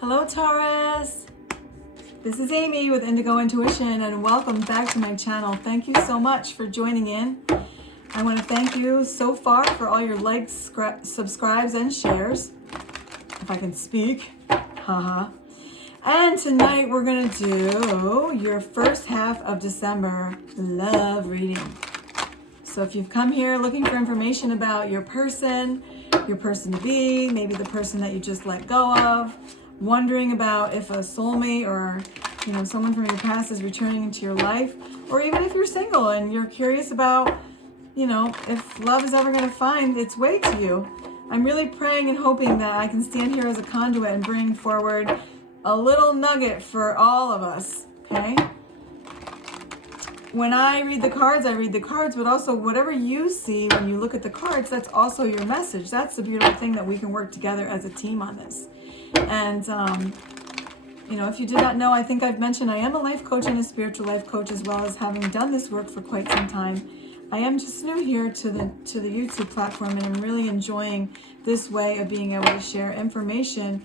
Hello, Taurus. This is Amy with Indigo Intuition, and welcome back to my channel. Thank you so much for joining in. I want to thank you so far for all your likes, subscribes, and shares. If I can speak. Haha. And tonight we're going to do your first half of December love reading. So if you've come here looking for information about your person to be, maybe the person that you just let go of, wondering about if a soulmate or someone from your past is returning into your life, or even if you're single and you're curious about if love is ever going to find its way to you, I'm really praying and hoping that I can stand here as a conduit and bring forward a little nugget for all of us. Okay, when I read the cards, but also whatever you see when you look at the cards, that's also your message. That's the beautiful thing, that we can work together as a team on this. And, if you did not know, I think I've mentioned I am a life coach and a spiritual life coach, as well as having done this work for quite some time. I am just new here to the YouTube platform, and I'm really enjoying this way of being able to share information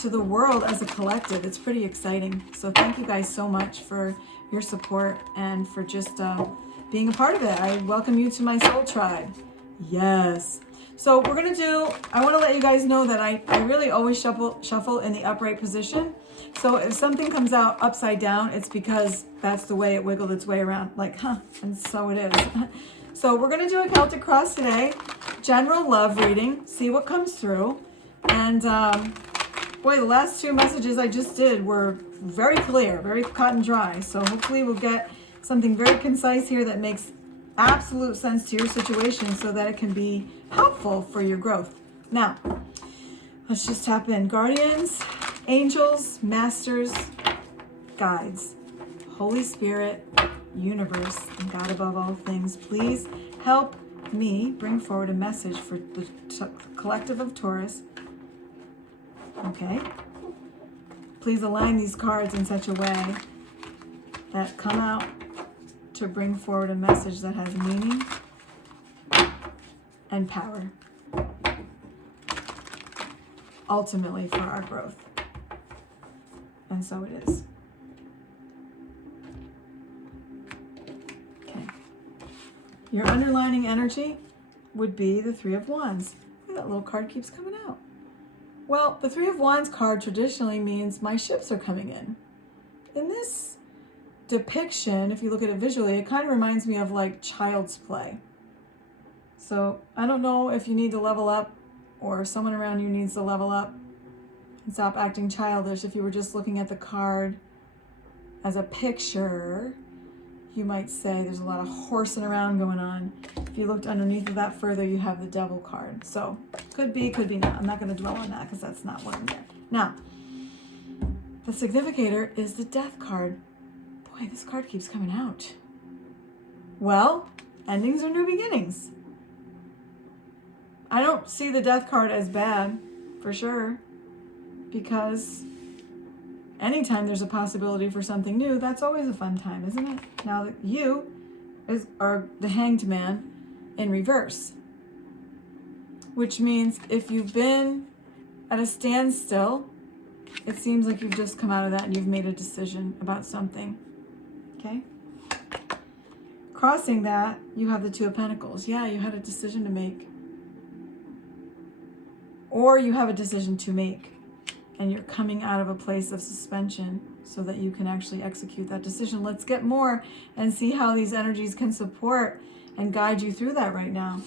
to the world as a collective. It's pretty exciting. So thank you guys so much for your support and for just being a part of it. I welcome you to my soul tribe. Yes. So I want to let you guys know that I really always shuffle in the upright position. So if something comes out upside down, it's because that's the way it wiggled its way around. And so it is. So we're going to do a Celtic cross today. General love reading. See what comes through. And boy, the last two messages I just did were very clear, very cut and dry. So hopefully we'll get something very concise here that makes absolute sense to your situation so that it can be helpful for your growth. Now, let's just tap in. Guardians, angels, masters, guides, Holy Spirit, universe, and God above all things, please help me bring forward a message for the collective of Taurus. Okay. Please align these cards in such a way that come out to bring forward a message that has meaning and power, ultimately for our growth. And so it is. Okay. Your underlining energy would be the Three of Wands. Look, that little card keeps coming out. Well, the Three of Wands card traditionally means my ships are coming in. In this depiction, if you look at it visually, it kind of reminds me of like child's play. So I don't know if you need to level up or someone around you needs to level up and stop acting childish. If you were just looking at the card as a picture, you might say there's a lot of horsing around going on. If you looked underneath of that further, you have the Devil card. So could be not. I'm not going to dwell on that because that's not what I'm there. Now, the significator is the Death card. Boy, this card keeps coming out. Well, endings are new beginnings. I don't see the Death card as bad, for sure, because anytime there's a possibility for something new, that's always a fun time, isn't it? Now that you are the Hanged Man in reverse, which means if you've been at a standstill, it seems like you've just come out of that and you've made a decision about something. Okay? Crossing that, you have the Two of Pentacles. Yeah, you had a decision to make. Or you have a decision to make, and you're coming out of a place of suspension so that you can actually execute that decision. Let's get more and see how these energies can support and guide you through that right now.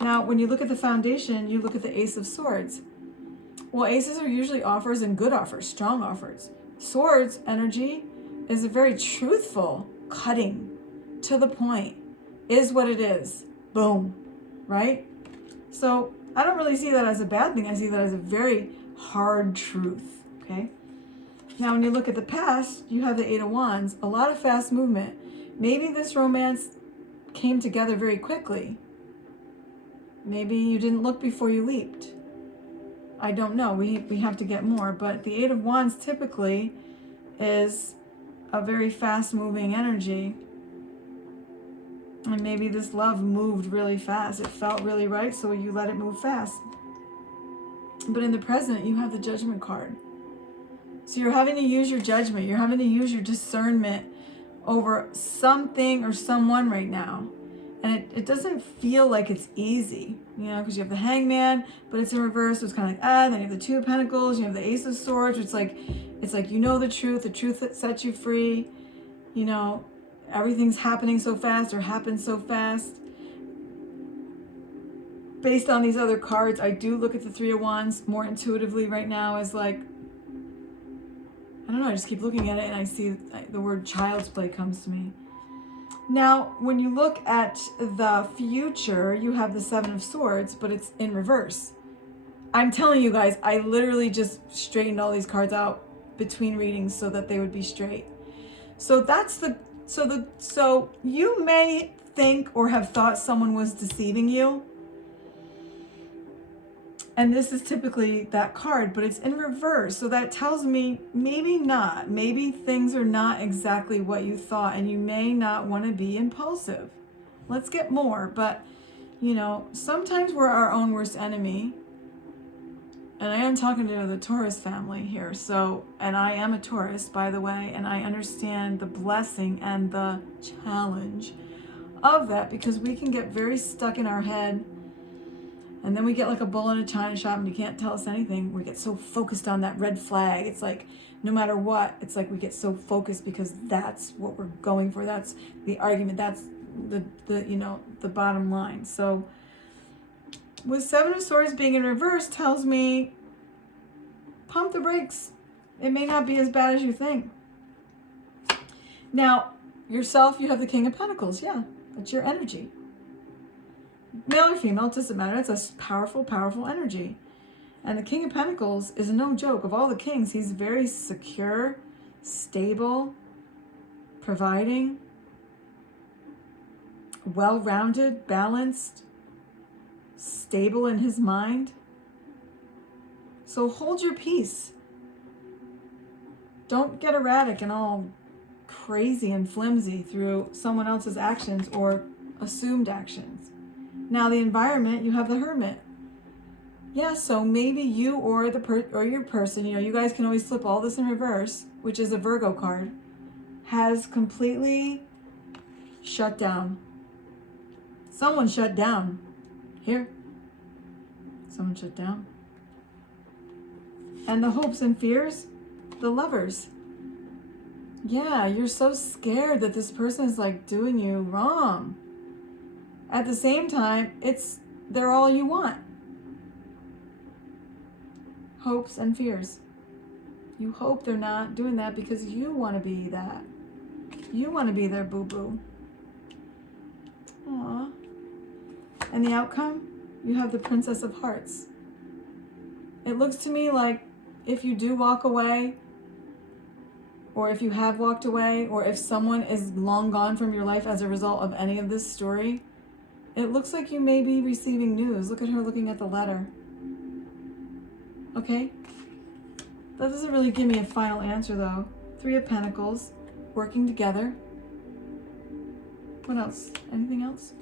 Now, when you look at the foundation, you look at the Ace of Swords. Well, aces are usually offers, and good offers, strong offers. Swords energy is a very truthful, cutting, to the point, is what it is. Boom. Right? So I don't really see that as a bad thing. I see that as a very hard truth. Okay? Now, when you look at the past, you have the Eight of Wands, a lot of fast movement. Maybe this romance came together very quickly. Maybe you didn't look before you leaped. I don't know. We have to get more. But the Eight of Wands typically is a very fast-moving energy. And maybe this love moved really fast. It felt really right, so you let it move fast. But in the present, you have the Judgment card. So you're having to use your judgment. You're having to use your discernment over something or someone right now. And it doesn't feel like it's easy, you know, because you have the Hangman, but it's in reverse. So it's kind of like, then you have the Two of Pentacles, you have the Ace of Swords. It's like you know the truth that sets you free. You know, everything's happening so fast or happens so fast. Based on these other cards, I do look at the Three of Wands more intuitively right now as like, I don't know, I just keep looking at it and I see the word child's play comes to me. Now, when you look at the future, you have the Seven of Swords, but it's in reverse. I'm telling you guys, I literally just straightened all these cards out between readings so that they would be straight. So so you may think or have thought someone was deceiving you. And this is typically that card, but it's in reverse. So that tells me maybe not. Maybe things are not exactly what you thought and you may not want to be impulsive. Let's get more. But, you know, sometimes we're our own worst enemy. And I am talking to the Taurus family here. So, and I am a Taurus, by the way, and I understand the blessing and the challenge of that because we can get very stuck in our head. And then we get like a bull in a china shop and you can't tell us anything. We get so focused on that red flag. It's like no matter what, it's like we get so focused because that's what we're going for. That's the argument. That's the bottom line. So with Seven of Swords being in reverse tells me pump the brakes. It may not be as bad as you think. Now, yourself, you have the King of Pentacles. Yeah, that's your energy. Male or female, it doesn't matter. It's a powerful, powerful energy. And the King of Pentacles is no joke. Of all the kings, he's very secure, stable, providing, well-rounded, balanced, stable in his mind. So hold your peace. Don't get erratic and all crazy and flimsy through someone else's actions or assumed actions. Now the environment, you have the Hermit. Yeah, so maybe you or your person, you know, you guys can always flip all this in reverse, which is a Virgo card, has completely shut down. Someone shut down. Here. Someone shut down. And the hopes and fears, the Lovers. Yeah, you're so scared that this person is like doing you wrong. At the same time, they're all you want. Hopes and fears. You hope they're not doing that because you want to be that. You want to be their boo-boo. Aww. And the outcome? You have the Princess of Hearts. It looks to me like if you do walk away, or if you have walked away, or if someone is long gone from your life as a result of any of this story, it looks like you may be receiving news. Look at her looking at the letter. Okay? That doesn't really give me a final answer, though. Three of Pentacles, working together. What else? Anything else?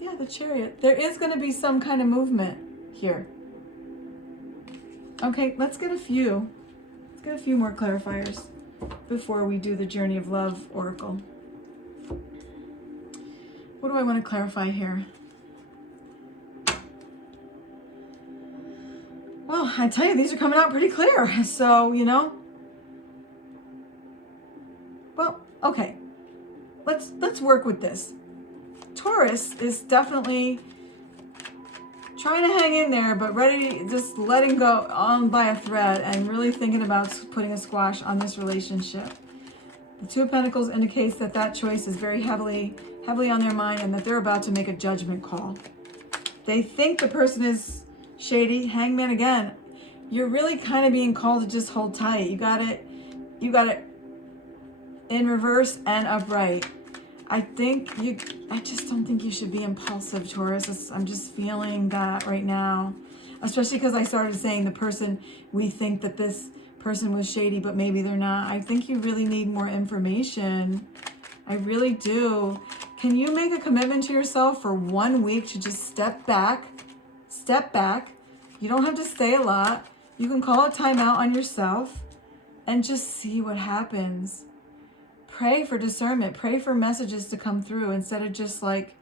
Yeah, the Chariot. There is going to be some kind of movement here. Okay, let's get a few more clarifiers before we do the Journey of Love Oracle. What do I want to clarify here? Well, I tell you, these are coming out pretty clear. So, you know. Well, okay. Let's work with this. Taurus is definitely trying to hang in there, but ready, just letting go on by a thread and really thinking about putting a squash on this relationship. The Two of Pentacles indicates that choice is very heavily on their mind and that they're about to make a judgment call. They think the person is shady. Hangman again. You're really kind of being called to just hold tight. You got it in reverse and upright. I just don't think you should be impulsive, Taurus. I'm just feeling that right now. Especially because I started saying we think that this person was shady, but maybe they're not. I think you really need more information. I really do. Can you make a commitment to yourself for 1 week to just step back? Step back. You don't have to say a lot. You can call a timeout on yourself and just see what happens. Pray for discernment. Pray for messages to come through instead of just like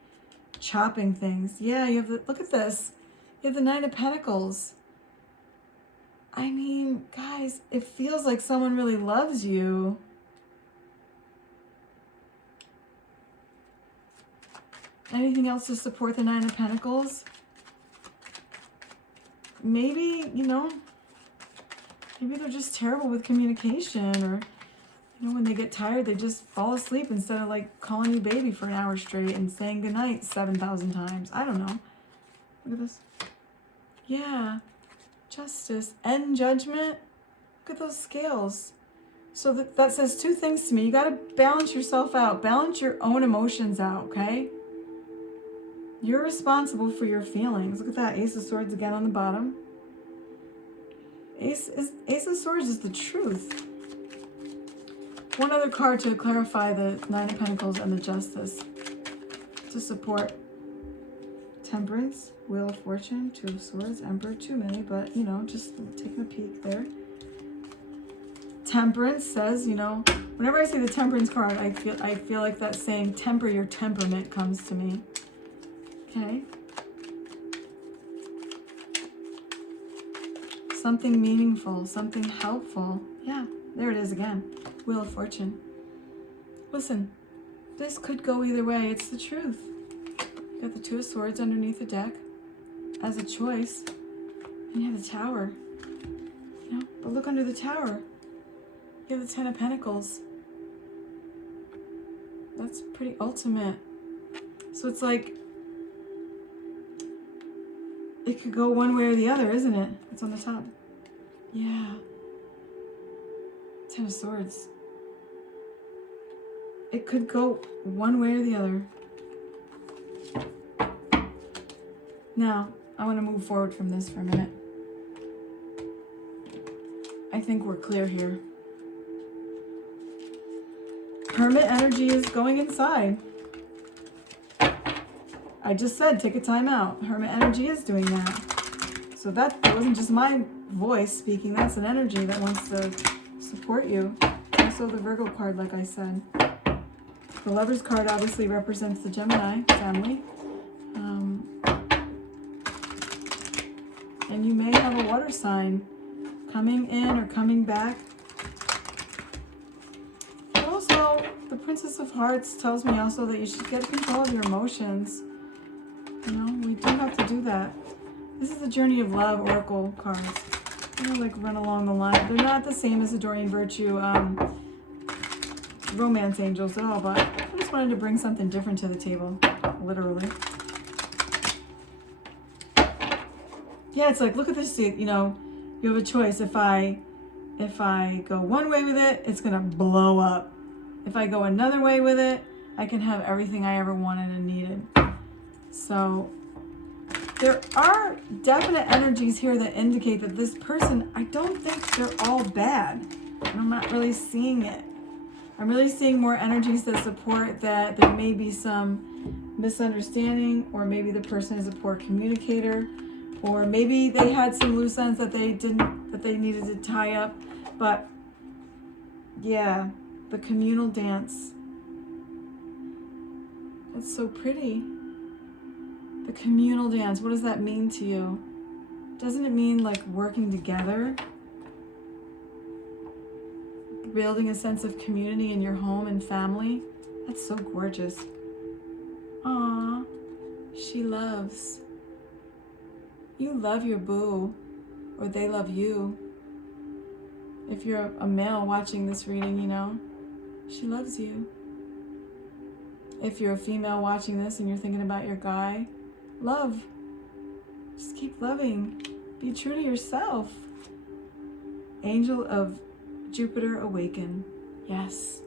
chopping things. Yeah, you have the, look at this. You have the Nine of Pentacles. I mean, guys, it feels like someone really loves you. Anything else to support the Nine of Pentacles? Maybe, you know, maybe they're just terrible with communication, or, you know, when they get tired, they just fall asleep instead of like calling you baby for an hour straight and saying goodnight 7,000 times. I don't know. Look at this. Yeah. Justice and Judgment. Look at those scales. So that says two things to me. You got to balance yourself out. Balance your own emotions out, okay? You're responsible for your feelings. Look at that. Ace of Swords again on the bottom. Ace of Swords is the truth. One other card to clarify the Nine of Pentacles and the Justice. To support Temperance, Wheel of Fortune, Two of Swords, Emperor, too many, but, you know, just taking a peek there. Temperance says, you know, whenever I see the Temperance card, I feel like that saying, temper your temperament, comes to me. Okay. Something meaningful, something helpful. Yeah, there it is again. Wheel of Fortune. Listen, this could go either way. It's the truth. You got the Two of Swords underneath the deck as a choice. And you have the Tower. You know, but look under the Tower. You have the Ten of Pentacles. That's pretty ultimate. So it's like, it could go one way or the other, isn't it? It's on the top. Yeah. Ten of Swords. It could go one way or the other. Now, I want to move forward from this for a minute. I think we're clear here. Hermit energy is going inside. I just said take a time out. Hermit energy is doing that. So that wasn't just my voice speaking. That's an energy that wants to support you. Also the Virgo card, like I said. The Lover's card obviously represents the Gemini family. And you may have a water sign coming in or coming back. But also, the Princess of Hearts tells me also that you should get control of your emotions. You know, we do have to do that. This is the Journey of Love Oracle cards. You know, like run along the line. They're not the same as the Doreen Virtue romance angels at all, but I just wanted to bring something different to the table, literally. Yeah, it's like, look at this, you know, you have a choice. If I go one way with it, it's gonna blow up. If I go another way with it, I can have everything I ever wanted and needed. So there are definite energies here that indicate that this person, I don't think they're all bad. And I'm not really seeing it. I'm really seeing more energies that support that there may be some misunderstanding, or maybe the person is a poor communicator, or maybe they had some loose ends that they needed to tie up. But yeah, the communal dance. That's so pretty. The communal dance, what does that mean to you? Doesn't it mean like working together? Building a sense of community in your home and family? That's so gorgeous. Aww, she loves. You love your boo, or they love you. If you're a male watching this reading, you know, she loves you. If you're a female watching this and you're thinking about your guy, love. Just keep loving. Be true to yourself. Angel of Jupiter awaken. Yes.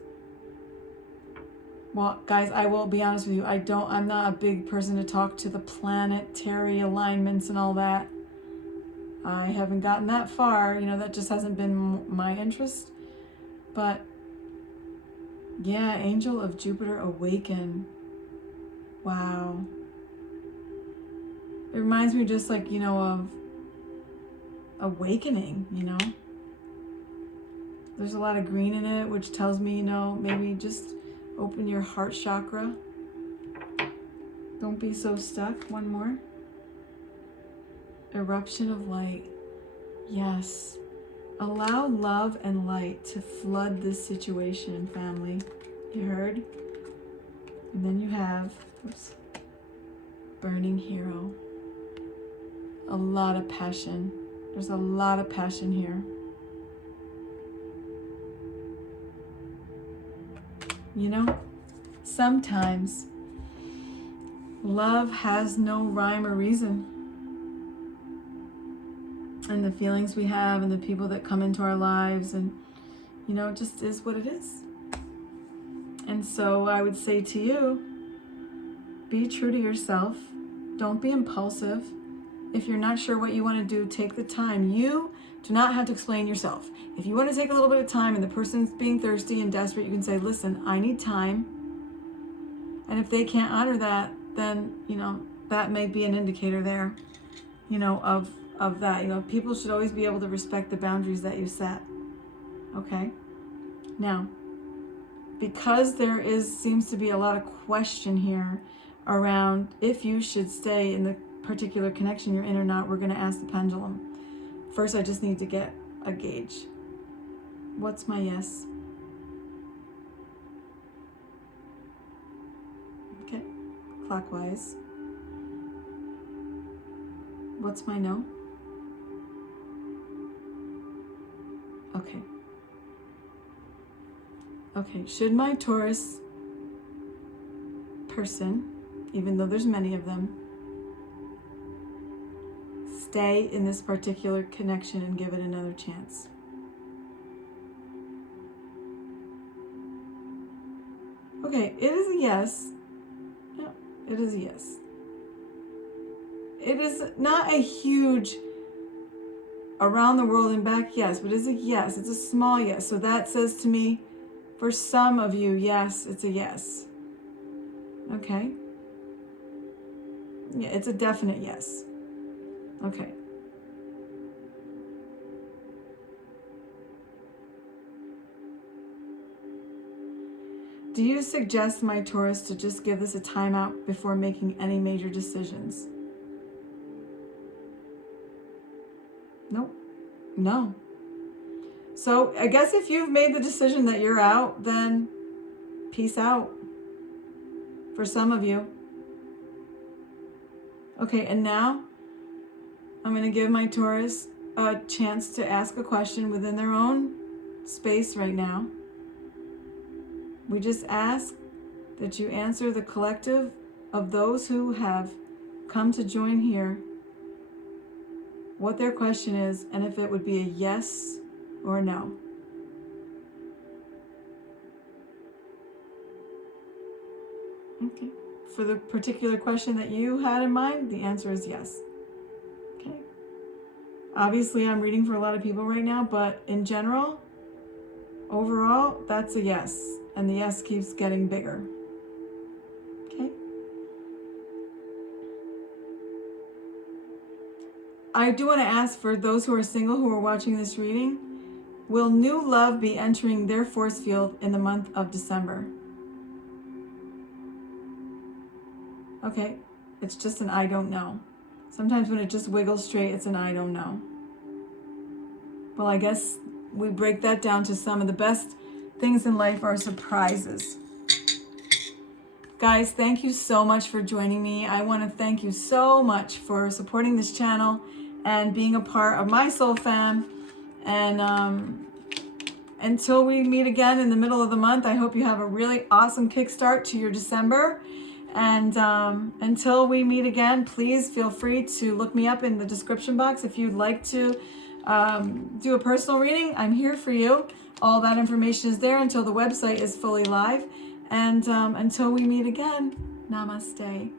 Well, guys, I will be honest with you. I'm not a big person to talk to the planetary alignments and all that. I haven't gotten that far. You know, that just hasn't been my interest. But yeah, Angel of Jupiter awaken. Wow. It reminds me just like, you know, of awakening, you know. There's a lot of green in it, which tells me, you know, maybe just open your heart chakra. Don't be so stuck. One more. Eruption of light. Yes. Allow love and light to flood this situation, family. You heard? And then you have, oops, burning hero. A lot of passion. There's a lot of passion here. You know, sometimes love has no rhyme or reason. And the feelings we have and the people that come into our lives, and, you know, it just is what it is. And so I would say to you, be true to yourself. Don't be impulsive. If you're not sure what you want to do, take the time. You do not have to explain yourself. If you want to take a little bit of time and the person's being thirsty and desperate, you can say, listen, I need time. And if they can't honor that, then, you know, that may be an indicator there, you know, of that. You know, people should always be able to respect the boundaries that you set. Okay? Now, because there seems to be a lot of question here around if you should stay in the particular connection you're in or not, we're going to ask the pendulum. First, I just need to get a gauge. What's my yes? Okay, clockwise. What's my no? Okay. Okay, should my Taurus person, even though there's many of them, stay in this particular connection and give it another chance? Okay, it is a yes. No, it is a yes. It is not a huge around the world and back yes, but it's a yes. It's a small yes. So that says to me, for some of you, yes, it's a yes. Okay? Yeah, it's a definite yes. Okay. Do you suggest, my Taurus, to just give this a timeout before making any major decisions? Nope. No. So I guess if you've made the decision that you're out, then peace out. For some of you. Okay, and now I'm going to give my Taurus a chance to ask a question within their own space right now. We just ask that you answer the collective of those who have come to join here, what their question is, and if it would be a yes or a no. Okay. For the particular question that you had in mind, the answer is yes. Okay. Obviously, I'm reading for a lot of people right now, but in general, overall, that's a yes. And the yes keeps getting bigger. Okay. I do want to ask for those who are single who are watching this reading, will new love be entering their force field in the month of December? Okay, it's just an I don't know. Sometimes when it just wiggles straight, it's an I don't know. Well, I guess we break that down to some of the best things in life are surprises. Guys, thank you so much for joining me. I want to thank you so much for supporting this channel and being a part of my soul fam. And until we meet again in the middle of the month, I hope you have a really awesome kickstart to your December. And until we meet again, please feel free to look me up in the description box if you'd like to do a personal reading. I'm here for you. All that information is there until the website is fully live. And until we meet again, namaste.